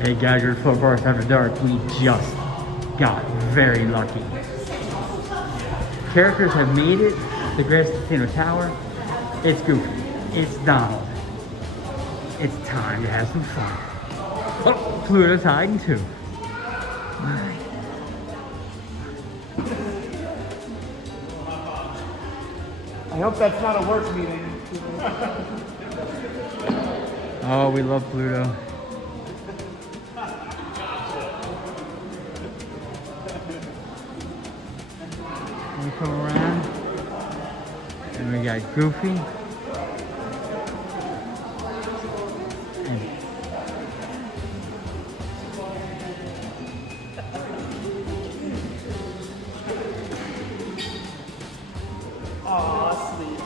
Hey guys, you're Four Bars After Dark. We just got very lucky. Characters have made it. The Grand Casino Tower. It's Goofy. It's Donald. It's time to have some fun. Oh, Pluto's hiding too. I hope that's not a work meeting. Oh, we love Pluto. We come around, and we got Goofy. And Aw, sweet.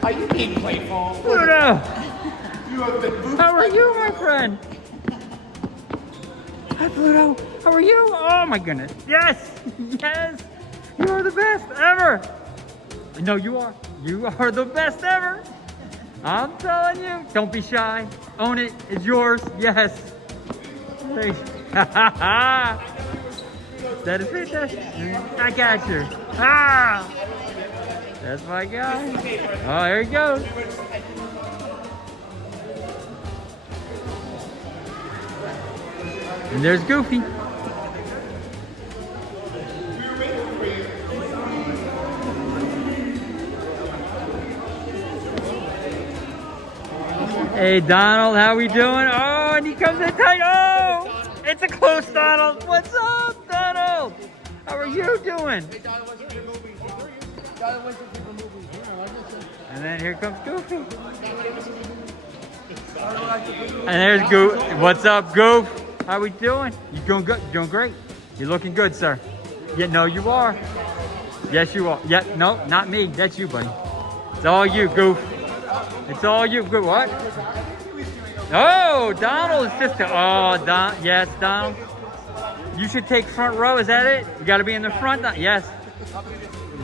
Are you being playful? Pluto! You have been moved. How are you, my friend? Hi, Pluto. How are you? Oh my goodness. Yes! Yes! You are the best ever! No, you are. You are the best ever! I'm telling you. Don't be shy. Own it. It's yours. Yes. Hey. That is fantastic. I got you. Ah! That's my guy. Oh, there he goes. And there's Goofy. Hey Donald, how we doing? Oh, and he comes in tight. Oh, it's a close Donald. What's up, Donald? How are you doing? And then here comes Goofy. And there's Goof. What's up, Goof? How we doing? You doing good? You doing great? You're looking good, sir. Yeah, no, you are. Yes, you are. Yeah, no, not me. That's you, buddy. It's all you, Goof. It's all you. Good. What? Oh, Donald is just. Oh, yes, Donald. You should take front row. Is that it? You got to be in the front. Yes.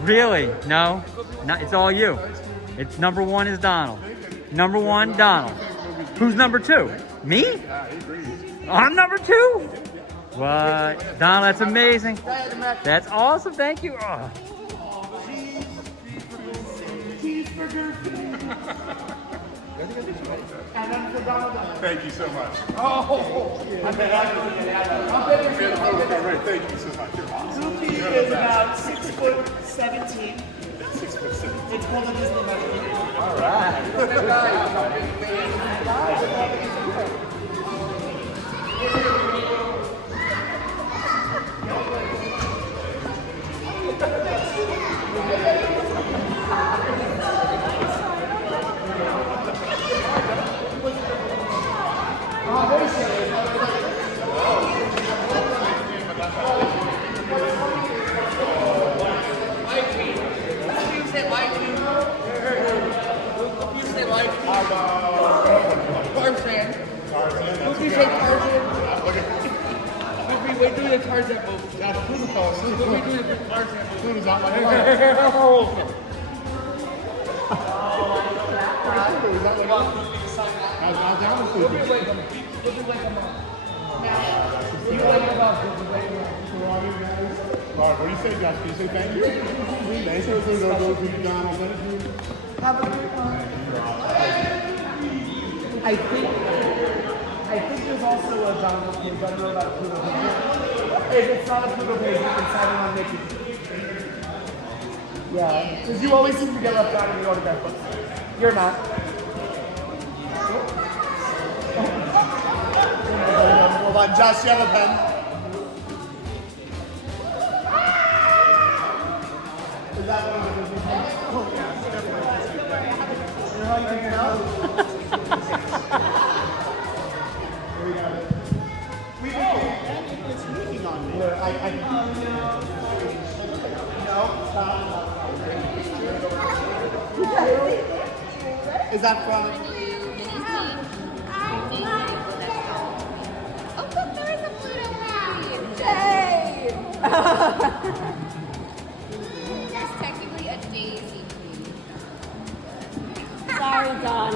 Really? No. No. It's all you. It's number one is Donald. Number one, Donald. Who's number two? Me? I'm number two. What? Donald, that's amazing. That's awesome. Thank you. Oh. Thank you so much. Oh, Thank you so much. You're awesome. Goofy is about 6'17". 6'7". It's called a Disney Magic. All right. We're doing a Tarzan movie. That's Pluto. We're doing a Tarzan movie. Pluto's not my life. How's down with Pluto? We'll be like a month. You like about Alright, what do you say, Josh? Can you say thank you? Thanks for the Donald. Have a great one. I think there's also a Donald page. I don't know about a Pluto page. If it's not a Pluto page, you can sign in on Mickey. Yeah, because you always seem to get left out in the autograph books. You're not. Hold on, Josh, you have a pen? Is that one of the Disney pens? Oh, yeah, definitely. You know how you can tell? It's leaking on me. No, stop. Is that from? Oh, look, there is a Pluto page. Yay! It's technically a daisy tree. Sorry, John.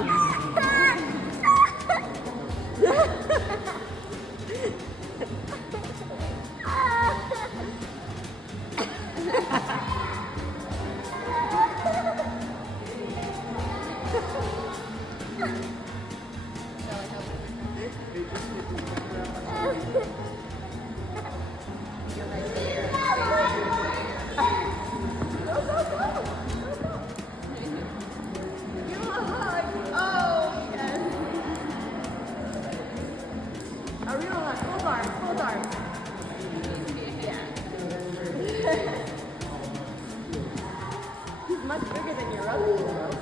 Much bigger than your other one.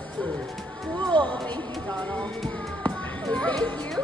Cool. Thank you, Donald. Thank you.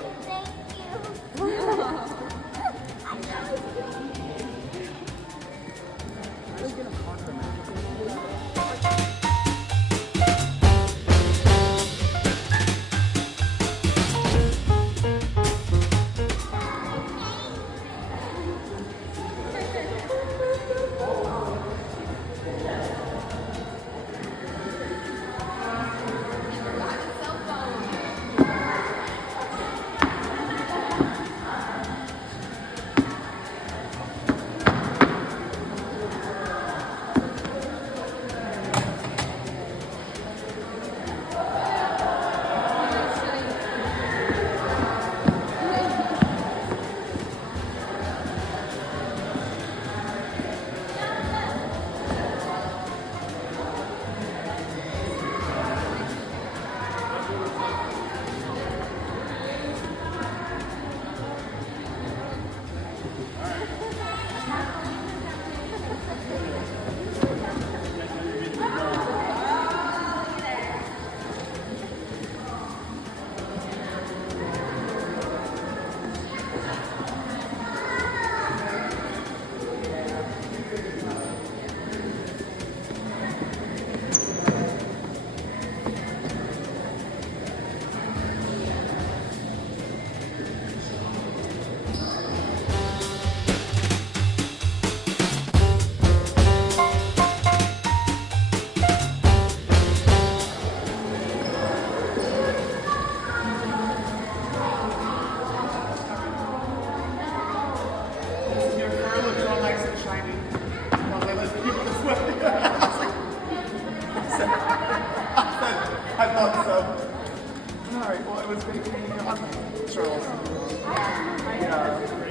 Your fur looks all nice and shiny. I was like, let's keep it this way. I thought so. All right, well, it was making me Charles. Yeah.